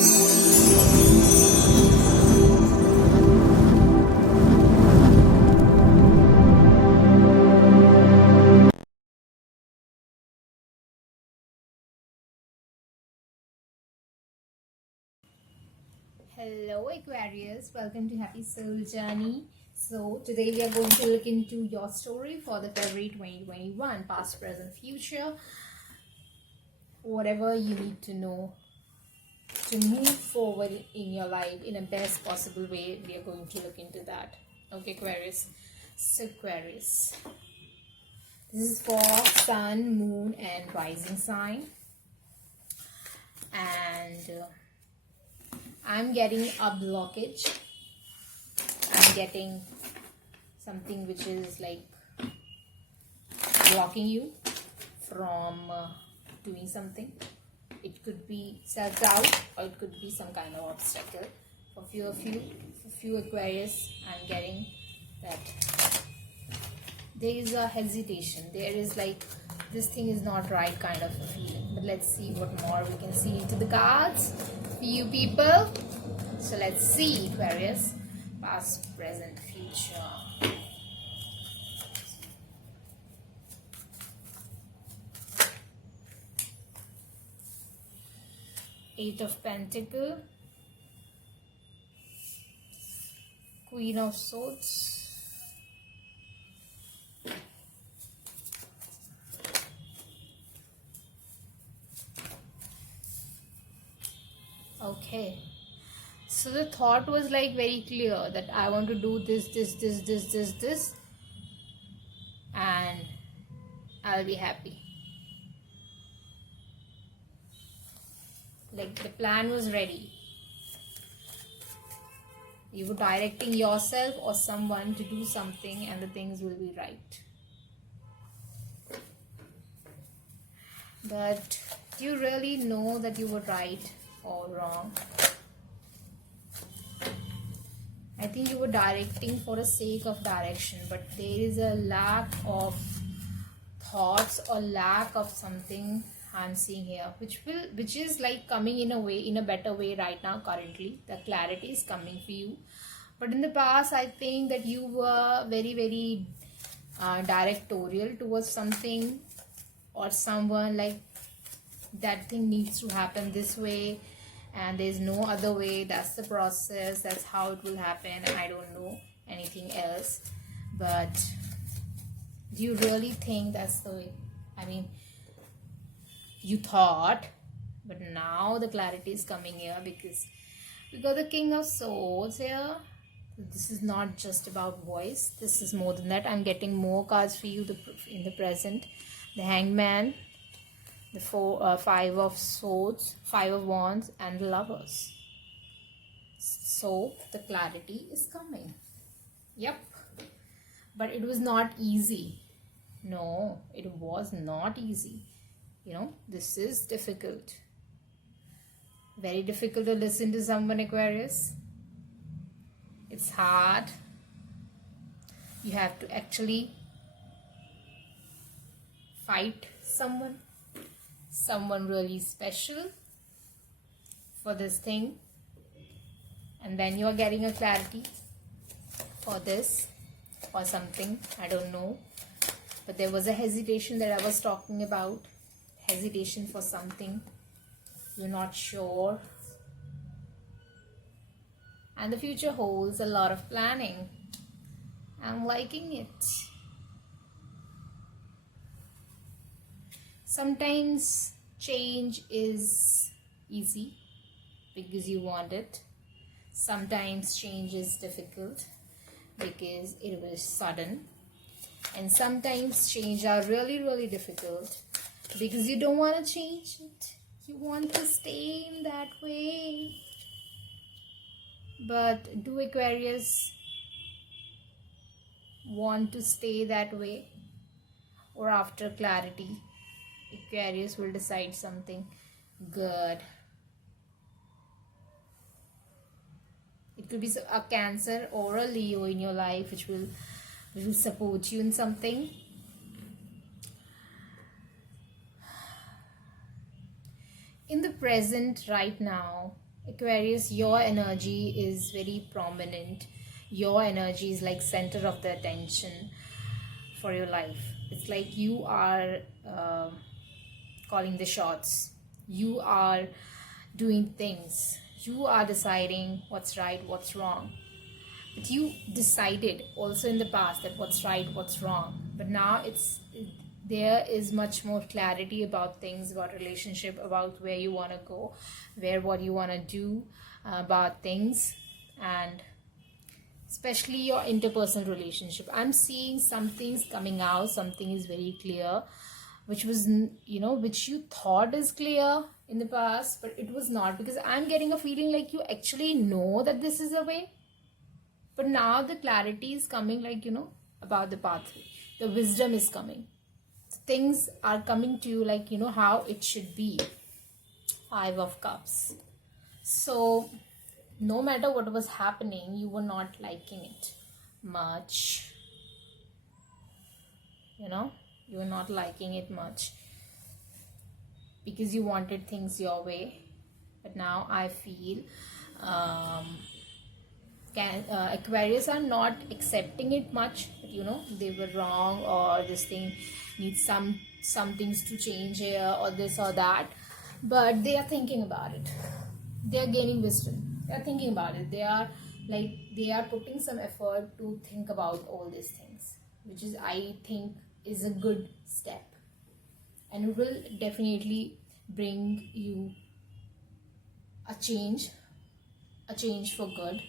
Hello Aquarius, welcome to Happy Soul Journey. So today we are going to look into your story for the February 2021, past, present, future, whatever you need to know to move forward in your life in a best possible way. We are going to look into that. Okay, Aquarius. So Aquarius, this is for Sun, Moon and Rising sign, and I'm getting a blockage. I'm getting something which is like blocking you from doing something. It could be self-doubt or it could be some kind of obstacle. For few Aquarius, I'm getting that there is a hesitation. There is like this thing is not right kind of a feeling. But let's see what more we can see into the cards for you people. So let's see Aquarius, past, present, future. Eight of Pentacles, Queen of Swords, okay. So the thought was like very clear that I want to do this, and I'll be happy. Like the plan was ready. You were directing yourself or someone to do something and the things will be right. But do you really know that you were right or wrong? I think you were directing for the sake of direction, but there is a lack of thoughts or lack of something I'm seeing here, which is like coming in a way, in a better way right now. Currently the clarity is coming for you, but in the past I think that you were very directorial towards something or someone, like that thing needs to happen this way and there's no other way. That's the process, that's how it will happen. I don't know anything else. But do you really think that's the way? I mean, you thought, but now the clarity is coming here because we got the King of Swords here. This is not just about voice, this is more than that. I'm getting more cards for you in the present. The Hangman, the Five of Swords, Five of Wands and the Lovers. So the clarity is coming. Yep. But it was not easy. No, it was not easy. You know, this is difficult. Very difficult to listen to someone, Aquarius. It's hard. You have to actually fight someone really special for this thing. And then you are getting a clarity for this or something. I don't know. But there was a hesitation that I was talking about. Hesitation for something. You're not sure. And the future holds a lot of planning. I'm liking it. Sometimes change is easy because you want it. Sometimes change is difficult because it was sudden. And sometimes change are really difficult because you don't want to change it. You want to stay in that way. But do Aquarius want to stay that way? Or after clarity, Aquarius will decide something good. It could be a Cancer or a Leo in your life which will support you in something. In the present right now, Aquarius, your energy is very prominent. Your energy is like center of the attention for your life. It's like you are calling the shots. You are doing things. You are deciding what's right, what's wrong. But you decided also in the past that what's right, what's wrong. But now there is much more clarity about things, about relationship, about where you want to go, what you want to do, about things, and especially your interpersonal relationship. I'm seeing some things coming out. Something is very clear, which was, which you thought is clear in the past, but it was not, because I'm getting a feeling like you actually know that this is the way. But now the clarity is coming, like, about the pathway. The wisdom is coming. Things are coming to you, like, how it should be. 5 of Cups. So, no matter what was happening, you were not liking it much. You were not liking it much. Because you wanted things your way. But now I feel Aquarius are not accepting it much, but they were wrong, or this thing needs some things to change here, or this or that. But they are thinking about it. They are gaining wisdom. They are thinking about it. They are putting some effort to think about all these things, which is, I think, is a good step, and it will definitely bring you a change for good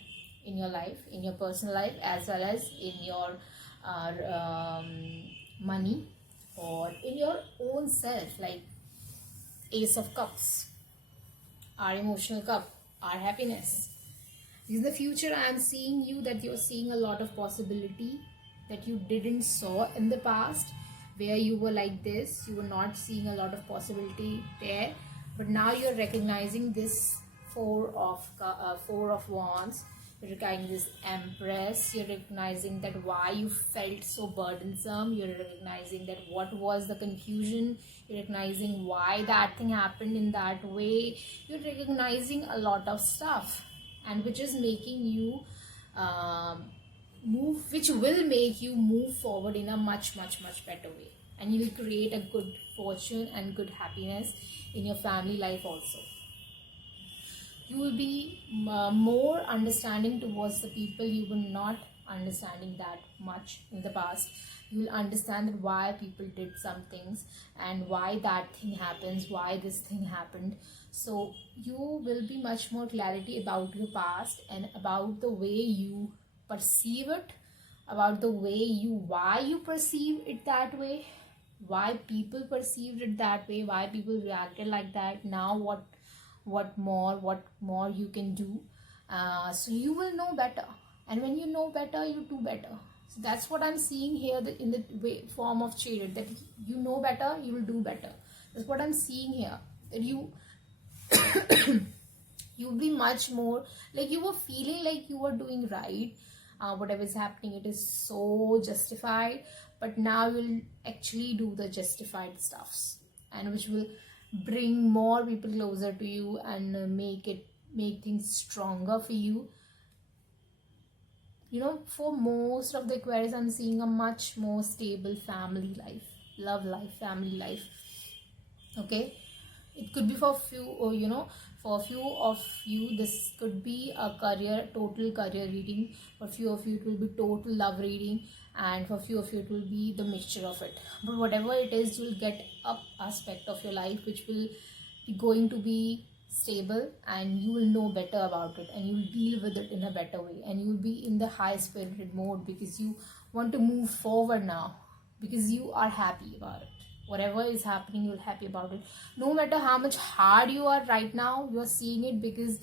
in your life, in your personal life, as well as in your money, or in your own self, like Ace of Cups, our emotional cup, our happiness. In the future, I am seeing you that you're seeing a lot of possibility that you didn't saw in the past, where you were like this, you were not seeing a lot of possibility there, but now you're recognizing this Four of Wands. You're recognizing this Empress. You're recognizing that why you felt so burdensome. You're recognizing that what was the confusion. You're recognizing why that thing happened in that way. You're recognizing a lot of stuff, and which is making you which will make you move forward in a much better way, and you will create a good fortune and good happiness in your family life also. You will be more understanding towards the people you were not understanding that much in the past. You will understand that why people did some things, and why that thing happens, why this thing happened. So you will be much more clarity about your past, and about the way you perceive it, about the way why you perceive it that way, why people perceived it that way, why people reacted like that. Now what more you can do, so you will know better, and when you know better, you do better. So that's what I'm seeing here, in the form of Chariot, that you know better, you will do better. That's what I'm seeing here, that you you'll be much more like, you were feeling like you were doing right, whatever is happening, it is so justified, but now you'll actually do the justified stuffs, and which will bring more people closer to you, and make things stronger for you. For most of the Aquarius, I'm seeing a much more stable family life, love life, family life. Okay, it could be for few, or for a few of you, this could be a total career reading. For few of you, it will be total love reading, and for few of you, it will be the mixture of it. But whatever it is, you'll get up aspect of your life which will be going to be stable, and you will know better about it, and you will deal with it in a better way, and you will be in the high spirited mode, because you want to move forward now, because you are happy about it. Whatever is happening, you're happy about it. No matter how much hard you are right now, you are seeing it, because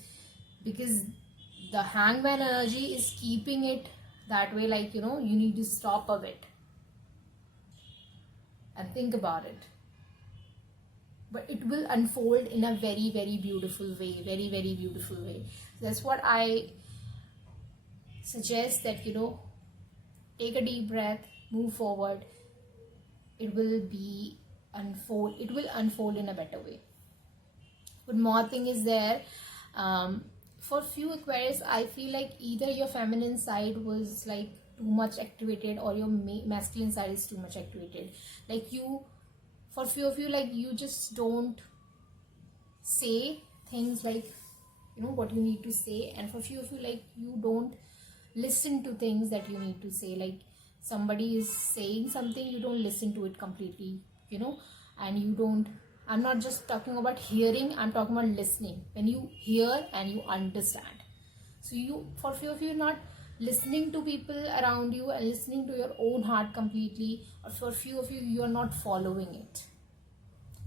the Hangman energy is keeping it that way, like, you need to stop a bit and think about it. But it will unfold in a very beautiful way, very beautiful way. That's what I suggest, that take a deep breath, move forward. It will unfold in a better way. But more thing is there, For few Aquarius, I feel like either your feminine side was like too much activated, or your masculine side is too much activated. Like you, for few of you, like you just don't say things like what you need to say, and for few of you, like you don't listen to things that you need to say. Like somebody is saying something, you don't listen to it completely, and you don't. I'm not just talking about hearing, I'm talking about listening. When you hear and you understand, so you, for few of you, not listening to people around you and listening to your own heart completely, or for few of you, you are not following it.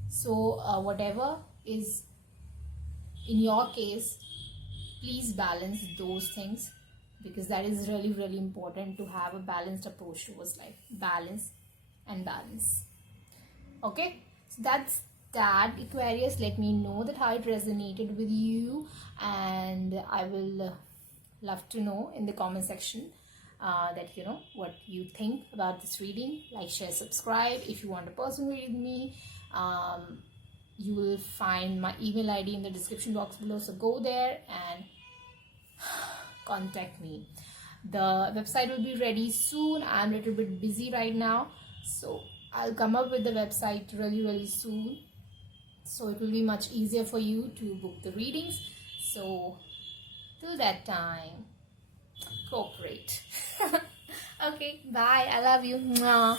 So whatever is in your case, please balance those things, because that is really really important to have a balanced approach towards life. Balance and balance. Okay, so that's that, Aquarius. Let me know that how it resonated with you, and I will love to know in the comment section that what you think about this reading. Like, share, subscribe. If you want a personal reading with me, you will find my email ID in the description box below, so go there and contact me. The website will be ready soon. I'm a little bit busy right now, so I'll come up with the website really really soon, so it will be much easier for you to book the readings. So till that time, cooperate. Okay, bye. I love you. Mwah.